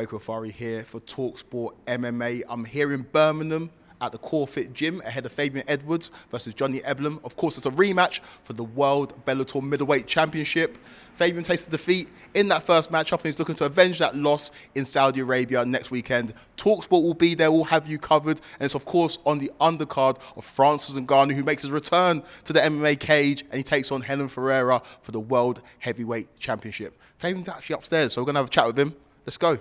Kwaku Afari here for talkSPORT MMA. I'm here in Birmingham at the Core Fit Gym ahead of Fabian Edwards versus Johnny Eblen. Of course, it's a rematch for the World Bellator Middleweight Championship. Fabian tasted defeat in that first matchup and he's looking to avenge that loss in Saudi Arabia next weekend. talkSPORT will be there, we'll have you covered. And it's of course on the undercard of Francis Ngannou, who makes his return to the MMA cage and he takes on Helen Ferreira for the World Heavyweight Championship. Fabian's actually upstairs, so we're going to have a chat with him. Let's go.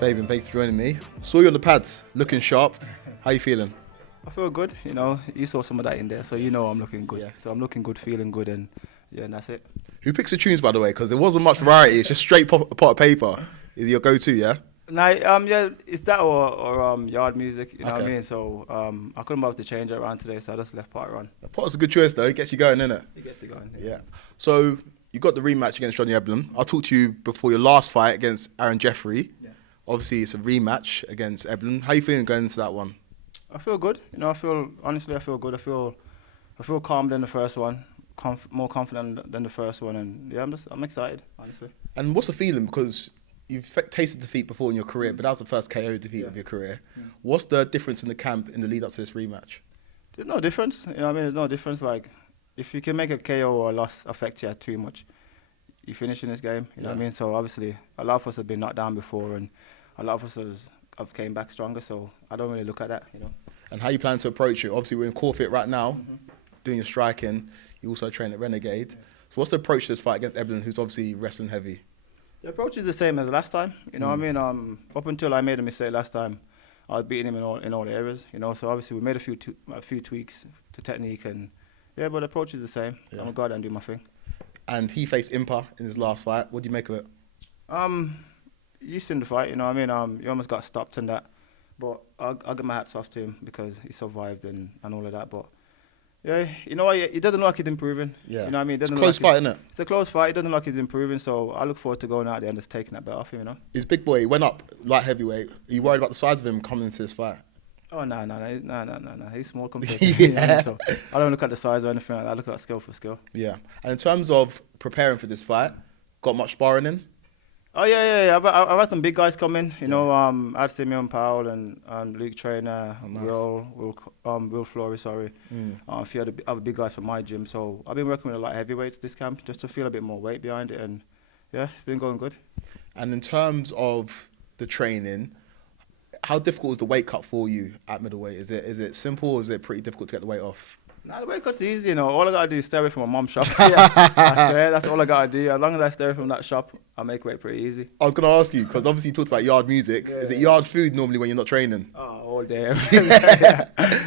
Fabian, thank you for joining me. Saw you on the pads, looking sharp. How you feeling? I feel good, you know. You saw some of that in there, so you know I'm looking good. Yeah. So I'm looking good, feeling good, and yeah, and that's it. Who picks the tunes, by the way? Because there wasn't much variety. It's just straight pot of paper. Is your go-to, yeah? Nah, yeah, it's that or yard music, you know what I mean? So I couldn't bother to change it around today, so I just left part run. Pot's a good choice, though. It gets you going, innit? It gets you going. Yeah. So you got the rematch against Johnny Eblen. I talked to you before your last fight against Aaron Jeffrey. Yeah. Obviously, it's a rematch against Eblen. How you feeling going into that one? I feel good. You know, honestly, I feel good. I feel calm than the first one, more confident than the first one, and yeah, I'm excited, honestly. And what's the feeling? Because you've tasted defeat before in your career, but that was the first KO defeat of your career. Yeah. What's the difference in the camp in the lead up to this rematch? There's no difference. You know what I mean? There's no difference. Like, if you can make a KO or a loss affect you too much, you finish in this game. You know what I mean? So obviously, a lot of us have been knocked down before, and a lot of us have came back stronger. So I don't really look at that, you know. And how you plan to approach it? Obviously, we're in Core Fit right now, doing your striking. You also train at Renegade. Yeah. So what's the approach to this fight against Eblen, who's obviously wrestling heavy? The approach is the same as last time. You know what I mean? Up until I made a mistake last time, I was beating him in all areas. You know, so obviously we made a few tweaks to technique, and yeah, but the approach is the same. Yeah. I'm gonna go out and do my thing. And he faced Impa in his last fight. What do you make of it? You seen the fight, you know what I mean? He almost got stopped and that. But I'll get my hats off to him because he survived and all of that. But yeah, you know what? He doesn't look like he's improving. Yeah. You know what I mean? It's a close fight, isn't it? It's a close fight. He doesn't look like he's improving. So I look forward to going out there and just taking that belt off him, you know? He's big boy. He went up light heavyweight. Are you worried about the size of him coming into this fight? Oh, no. He's small compared to me. You know? So I don't look at the size or anything like that. I look at skill for skill. Yeah. And in terms of preparing for this fight, got much sparring in? Oh, yeah. I've had some big guys come in. You know, I had Simeon Powell and Luke Trainer, Will Flory, sorry. A few other big guys from my gym. So I've been working with a lot of heavyweights this camp just to feel a bit more weight behind it. And yeah, it's been going good. And in terms of the training, how difficult is the weight cut for you at middleweight? Is it simple or is it pretty difficult to get the weight off? Nah, the weight cut's easy, you know. All I gotta do is stay away from my mum's shop. Yeah, I swear, that's all I gotta do. As long as I stay away from that shop, I make weight pretty easy. I was gonna ask you, because obviously you talked about yard music. Is it yard food normally when you're not training? Oh, all day, every day.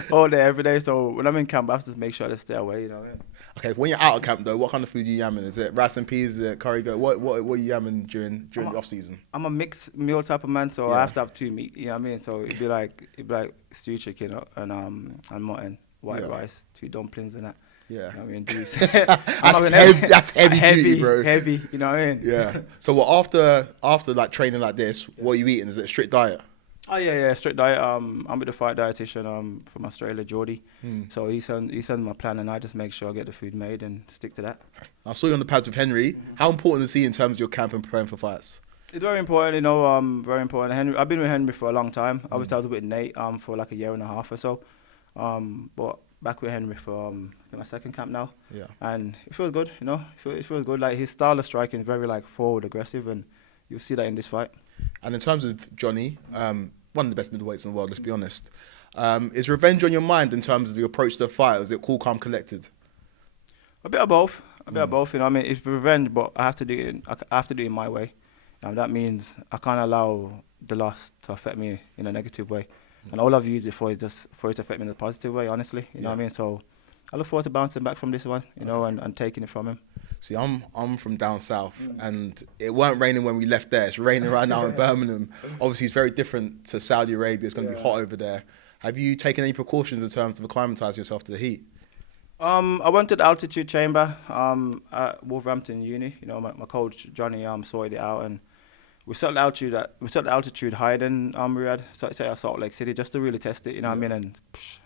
All day, every day. So when I'm in camp, I have to just make sure to stay away, you know. Yeah. Okay, when you're out of camp though, what kind of food are you yamming? Is it rice and peas? Is it curry goat? What are you yamming during the off season? I'm a mixed meal type of man, so I have to have two meat. You know what I mean? So it'd be like stew chicken and mutton, white rice, 2 dumplings and that. Yeah. You know what I mean? Juice. That's heavy duty, bro. Heavy, you know what I mean? Yeah. So after like training like this, what are you eating? Is it a strict diet? Oh yeah, strict diet. I'm with a fight dietitian from Australia, Geordie. So he sends my plan, and I just make sure I get the food made and stick to that. I saw you on the pads with Henry. How important is he in terms of your camp and preparing for fights? It's very important, you know. Very important. Henry, I've been with Henry for a long time. Obviously, I was with Nate for like a year and a half or so. But back with Henry for my second camp now. Yeah. And it feels good, you know. It feels good. Like his style of striking is very like forward aggressive, and you'll see that in this fight. And in terms of Johnny, one of the best middleweights in the world, let's be honest. Is revenge on your mind in terms of the approach to the fight? Or is it cool, calm, collected? A bit of both. You know what I mean? It's revenge, but I have to do it in my way. That means I can't allow the loss to affect me in a negative way. And all I've used it for is just for it to affect me in a positive way, honestly. You know what I mean? So I look forward to bouncing back from this one, you know, and taking it from him. See, I'm from down south, and it weren't raining when we left there. It's raining right now in Birmingham. Obviously, it's very different to Saudi Arabia. It's going to be hot over there. Have you taken any precautions in terms of acclimatizing yourself to the heat? I went to the altitude chamber at Wolverhampton Uni. You know, my coach Johnny sorted it out, and we set the altitude higher than Riyadh. So say Salt Lake City, just to really test it. You know what I mean? And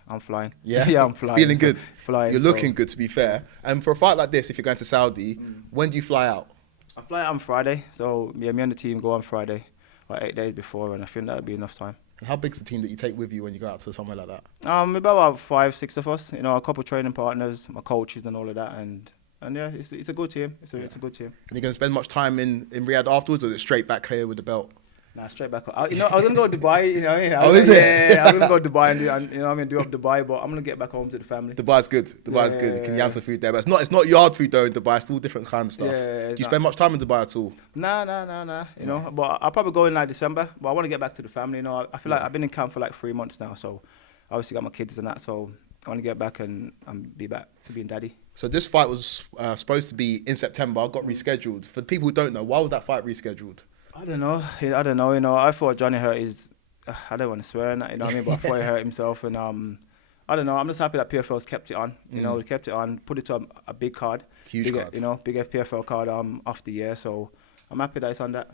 I'm flying. Yeah, yeah, I'm flying. Feeling good. Flying. You're looking good, to be fair. And for a fight like this, if you're going to Saudi, when do you fly out? I fly out on Friday. So me and the team go on Friday, like 8 days before, and I think that'll be enough time. And how big's the team that you take with you when you go out to somewhere like that? About 5, 6 of us. You know, a couple of training partners, my coaches, and all of that, and yeah, it's a good team. It's a good team. And you're going to spend much time in Riyadh afterwards, or is it straight back here with the belt? Nah, straight back. I was gonna go to Dubai. You know, is it? Yeah, I was gonna go to Dubai and do up Dubai, but I'm gonna get back home to the family. Dubai's good. Dubai's good. You can yam some food there, but it's not yard food though in Dubai. It's all different kind of stuff. Do you spend much time in Dubai at all? Nah. You know, but I'll probably go in like December. But I want to get back to the family. You know, I feel like I've been in camp for like 3 months now, so obviously got my kids and that. So I want to get back and be back to being daddy. So this fight was supposed to be in September. Got rescheduled. For people who don't know, why was that fight rescheduled? I don't know. You know, I thought Johnny hurt his. I don't want to swear on that, you know what I mean? But I thought he hurt himself, and I don't know. I'm just happy that PFL's kept it on. You know, they kept it on, put it to a big card, huge card. You know, big PFL card off the year. So I'm happy that it's on that.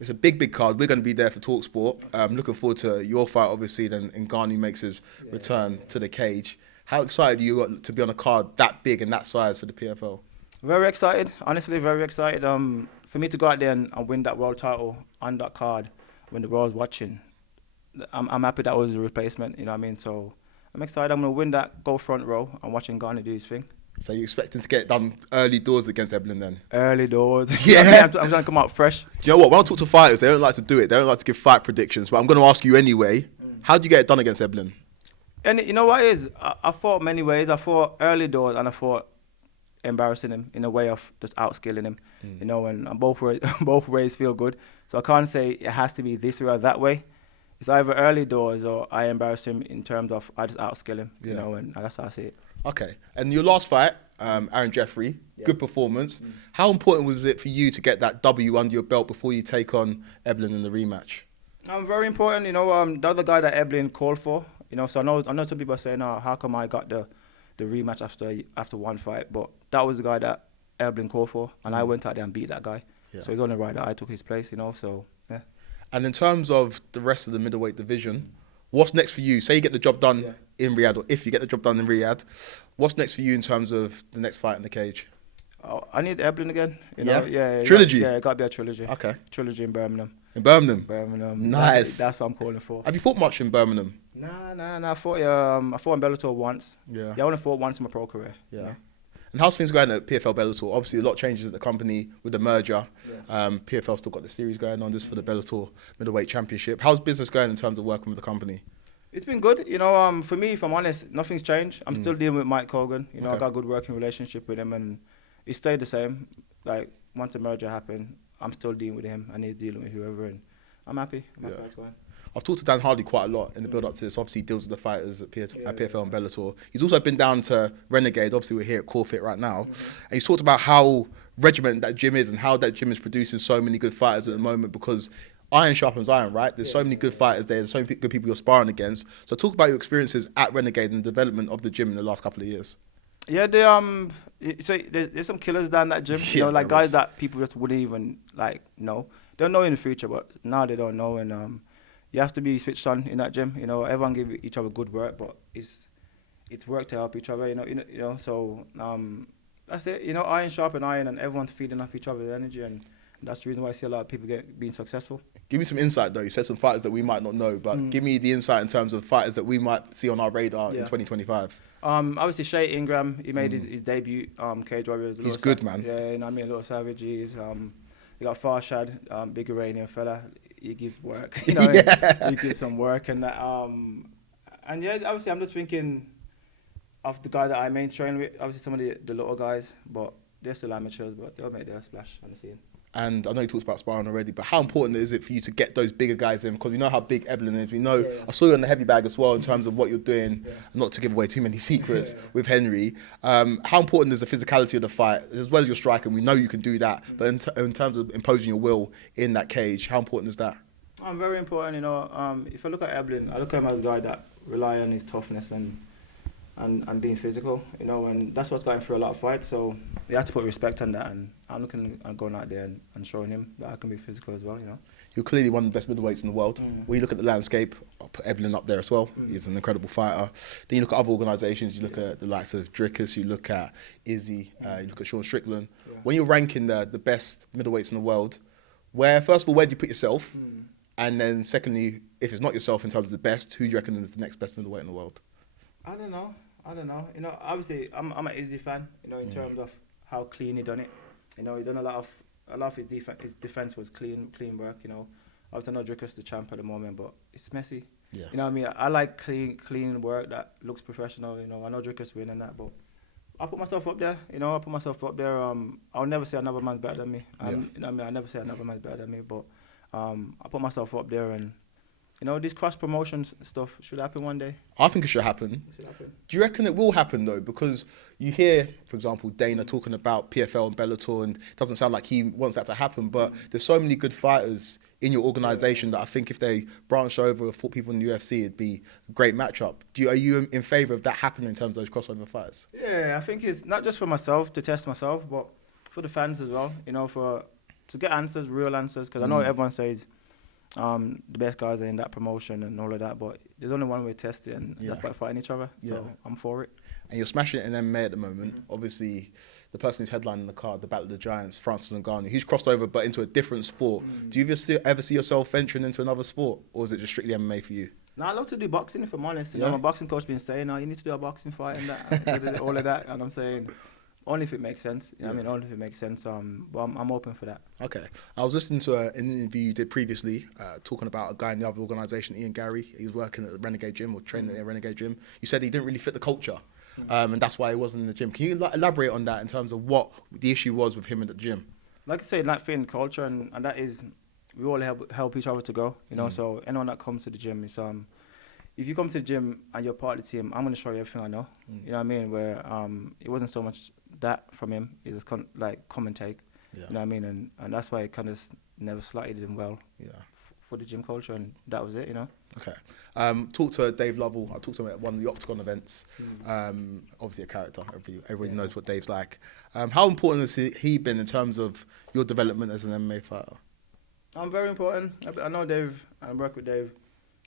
It's a big card. We're going to be there for talkSPORT. Looking forward to your fight, obviously. Then Ngannou makes his return to the cage. How excited are you to be on a card that big and that size for the PFL? Very excited. Honestly, very excited. For me to go out there and win that world title on that card when the world's watching, I'm happy that was a replacement, you know what I mean? So I'm excited. I'm going to win that, go front row and watching Ngannou do his thing. So you're expecting to get done early doors against Eblen then? Early doors. Yeah. I'm trying to come out fresh. Do you know what? When I talk to fighters, they don't like to do it. They don't like to give fight predictions. But I'm going to ask you anyway. How do you get it done against Eblen? And you know what it is? I fought many ways. I fought early doors and I fought embarrassing him in a way of just outskilling him, you know, and both ways feel good. So I can't say it has to be this way or that way. It's either early doors or I embarrass him in terms of I just outskill him, you know, and that's how I see it. Okay. And your last fight, Aaron Jeffrey, good performance. How important was it for you to get that W under your belt before you take on Eblen in the rematch? Very important, you know, the other guy that Eblen called for, you know, so I know some people are saying, how come I got the rematch after one fight, but that was the guy that Eblen called for, and I went out there and beat that guy. So he's on the right that I took his place, you know, so yeah. And in terms of the rest of the middleweight division, what's next for you? Say you get the job done in Riyadh, or if you get the job done in Riyadh, what's next for you in terms of the next fight in the cage? I need Eblen again, you know. Yeah. Trilogy? It got to be a trilogy. Okay. Trilogy in Birmingham. In Birmingham? Birmingham. Nice. That's what I'm calling for. Have you fought much in Birmingham? Nah. I fought in Bellator once. Yeah, I only fought once in my pro career. Yeah. And how's things going at PFL Bellator? Obviously, a lot of changes at the company with the merger. PFL still got the series going on just for the Bellator Middleweight Championship. How's business going in terms of working with the company? It's been good. You know, for me, if I'm honest, nothing's changed. I'm still dealing with Mike Hogan. You know, I got a good working relationship with him, and it stayed the same. Like, once the merger happened, I'm still dealing with him, and he's dealing with whoever, and I'm happy. I'm happy that's going. I've talked to Dan Hardy quite a lot in the build-up to this. Obviously, he deals with the fighters at PFL and Bellator. He's also been down to Renegade. Obviously, we're here at CoreFit right now. And he's talked about how regimented that gym is and how that gym is producing so many good fighters at the moment, because iron sharpens iron, right? There's so many good fighters there. There's so many good people you're sparring against. So talk about your experiences at Renegade and the development of the gym in the last couple of years. Yeah, so there's some killers down that gym. You know, like guys that people just wouldn't even like know. They'll know in the future, but now they don't know. And you have to be switched on in that gym. You know, everyone give each other good work, but it's work to help each other. You know. So that's it. You know, iron sharpen iron, and everyone's feeding off each other's energy, and that's the reason why I see a lot of people being successful. Give me some insight though. You said some fighters that we might not know, but give me the insight in terms of fighters that we might see on our radar in 2025. Obviously Shay Ingram, he made his debut, Cage Warriors. He's good, man. Yeah, you know what I mean, a little savage. You got Farshad, big Iranian fella. He gives work, you know. He gives some work and that. And yeah, obviously I'm just thinking of the guy that I main train with. Obviously some of the little guys, but they're still amateurs, but they'll make their splash on the scene. And I know you talked about sparring already, but how important is it for you to get those bigger guys in? Because we know how big Eblen is. We know, I saw you on the heavy bag as well in terms of what you're doing, not to give away too many secrets with Henry. How important is the physicality of the fight, as well as your striking? We know you can do that, but in terms of imposing your will in that cage, how important is that? Very important, you know. If I look at Eblen, I look at him as a guy that rely on his toughness and being physical, you know, and that's what's got him through a lot of fights. So you have to put respect on that, and I'm looking at going out there and showing him that I can be physical as well, you know. You're clearly one of the best middleweights in the world. When you look at the landscape, I'll put Eblen up there as well. He's an incredible fighter. Then you look at other organisations, you look at the likes of Drickus, you look at Izzy, you look at Sean Strickland. When you're ranking the best middleweights in the world, first of all, where do you put yourself? And then secondly, if it's not yourself in terms of the best, who do you reckon is the next best middleweight in the world? I don't know. You know, obviously, I'm an Izzy fan, you know, in terms of how clean he done it. You know, he done a lot of his defense was clean work, you know. Obviously, I know Drickus the champ at the moment, but it's messy. Yeah. You know what I mean? I like clean work that looks professional, you know. I know Drickus winning that, but I put myself up there, you know. I'll never say another man's better than me. You know what I mean? I never say another man's better than me, but I put myself up there, and you know, this cross promotions stuff should happen one day. I think it should happen. Do you reckon it will happen though? Because you hear, for example, Dana talking about PFL and Bellator, and it doesn't sound like he wants that to happen. But there's so many good fighters in your organisation that I think if they branch over or fought people in the UFC, it'd be a great matchup. Are you in favour of that happening in terms of those crossover fights? Yeah, I think it's not just for myself to test myself, but for the fans as well. You know, to get answers, real answers, because I know everyone says the best guys are in that promotion and all of that, but there's only one way to test it, and that's by fighting each other. So I'm for it. And you're smashing it in MMA at the moment. Obviously, the person who's headlining the card, the Battle of the Giants, Francis Ngannou, he's crossed over but into a different sport. Do you ever see yourself venturing into another sport, or is it just strictly MMA for you? No, I love to do boxing, if I'm honest. You know, my boxing coach been saying, you need to do a boxing fight and that, all of that, and I'm saying, only if it makes sense. You know what I mean, only if it makes sense. But I'm open for that. Okay. I was listening to an interview you did previously, talking about a guy in the other organisation, Ian Gary. He was working at the Renegade Gym or training at the Renegade Gym. You said he didn't really fit the culture, and that's why he wasn't in the gym. Can you elaborate on that in terms of what the issue was with him in the gym? Like I said, not fitting the culture, and that is, we all help each other to grow. You know, so anyone that comes to the gym is if you come to the gym and you're part of the team, I'm going to show you everything I know. You know what I mean? Where it wasn't so much that from him. It was come and take. You know what I mean? And that's why it kind of never slotted him well for the gym culture, and that was it, you know? Okay. Talked to Dave Lovell. I talked to him at one of the Octagon events. Obviously a character. Everybody knows what Dave's like. How important has he been in terms of your development as an MMA fighter? Very important. I know Dave, and I worked with Dave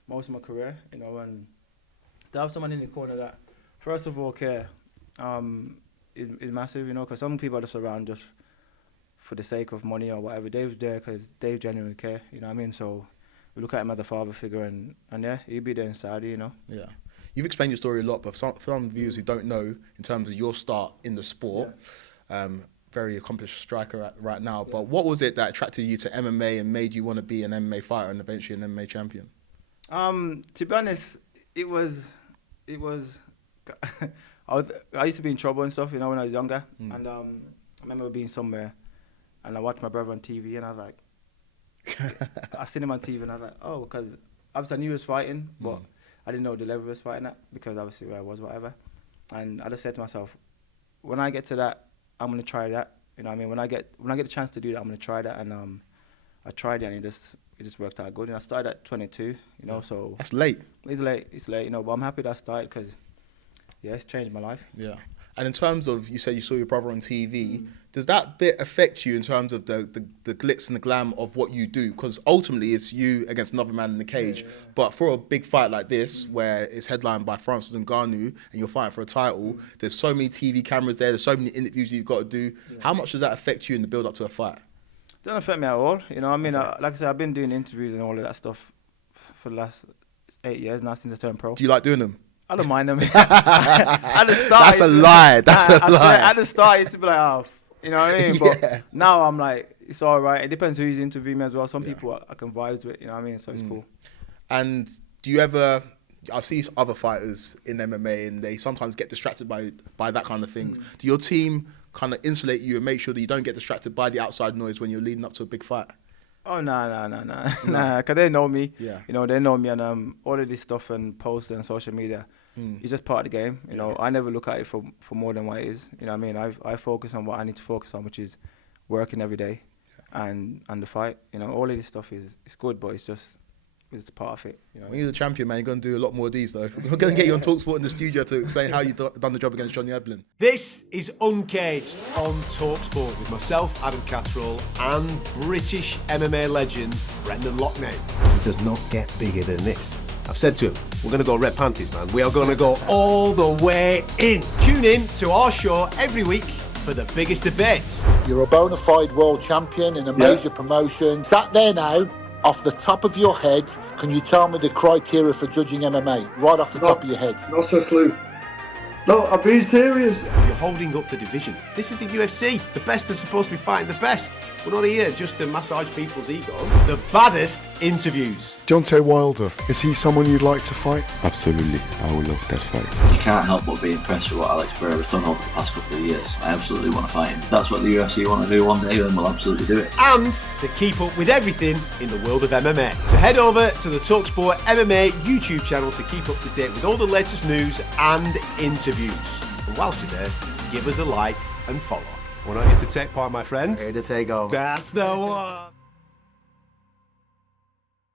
most of my career, you know, and to have someone in the corner that, first of all, care is massive, you know, because some people are just around just for the sake of money or whatever. Dave's there because Dave genuinely care, you know what I mean? So we look at him as a father figure, and yeah, he'll be there inside, you know. Yeah. You've explained your story a lot, but for some viewers who don't know, in terms of your start in the sport, very accomplished striker right now, but what was it that attracted you to MMA and made you want to be an MMA fighter and eventually an MMA champion? To be honest, it was I used to be in trouble and stuff, you know, when I was younger. And I remember being somewhere and I watched my brother on TV, and I was like, I seen him on TV and I was like, oh, because obviously I knew he was fighting, but I didn't know the level he was fighting at, because obviously where I was, whatever. And I just said to myself, when I get to that, I'm going to try that. You know what I mean? When I get the chance to do that, I'm going to try that. And I tried it, and it just worked out good. And I started at 22, you know, so... That's late. It's late, you know, but I'm happy that I started because, it's changed my life. Yeah. And in terms of, you said you saw your brother on TV, does that bit affect you in terms of the glitz and the glam of what you do? Because ultimately it's you against another man in the cage. But for a big fight like this, where it's headlined by Francis Ngannou and you're fighting for a title, there's so many TV cameras there, there's so many interviews you've got to do. How much does that affect you in the build-up to a fight? It doesn't affect me at all. You know, I mean, like I said, I've been doing interviews and all of that stuff for the last 8 years now since I turned pro. Do you like doing them? I don't mind them. At the start, that's a lie. That's a lie. At the start, I used to be like, oh, you know what I mean? But now I'm like, it's all right. It depends who's interviewing me as well. Some people I can vibe with, you know what I mean? So it's cool. And do you ever... I see other fighters in MMA and they sometimes get distracted by that kind of things. Do your team kind of insulate you and make sure that you don't get distracted by the outside noise when you're leading up to a big fight? Oh, nah, because they know me. Yeah. You know, they know me, and all of this stuff and posts and social media, it's just part of the game. You know, I never look at it for more than what it is. You know what I mean? I focus on what I need to focus on, which is working every day and the fight. You know, all of this stuff is good, but it's part of it. You know? When you're the champion, man, you're going to do a lot more of these, though. We're going to get you on talkSPORT in the studio to explain how you've done the job against Johnny Eblen. This is Uncaged on talkSPORT with myself, Adam Catterall, and British MMA legend Brendan Loughnane. It does not get bigger than this. I've said to him, we're going to go red panties, man. We are going to go all the way in. Tune in to our show every week for the biggest debates. You're a bona fide world champion in a major promotion. Sat there now, off the top of your head, can you tell me the criteria for judging MMA? Right off the top of your head. Not a clue. No, I'm being serious. You're holding up the division. This is the UFC. The best are supposed to be fighting the best. We're not here just to massage people's egos. The baddest interviews. Deontay Wilder, is he someone you'd like to fight? Absolutely, I would love that fight. You can't help but be impressed with what Alex Pereira's done over the past couple of years. I absolutely want to fight him. If that's what the UFC want to do one day, then we'll absolutely do it. And to keep up with everything in the world of MMA. So head over to the talkSPORT MMA YouTube channel to keep up to date with all the latest news and interviews. And whilst you're there, give us a like and follow. We're not here to take part, my friend. Here to take over. That's the one.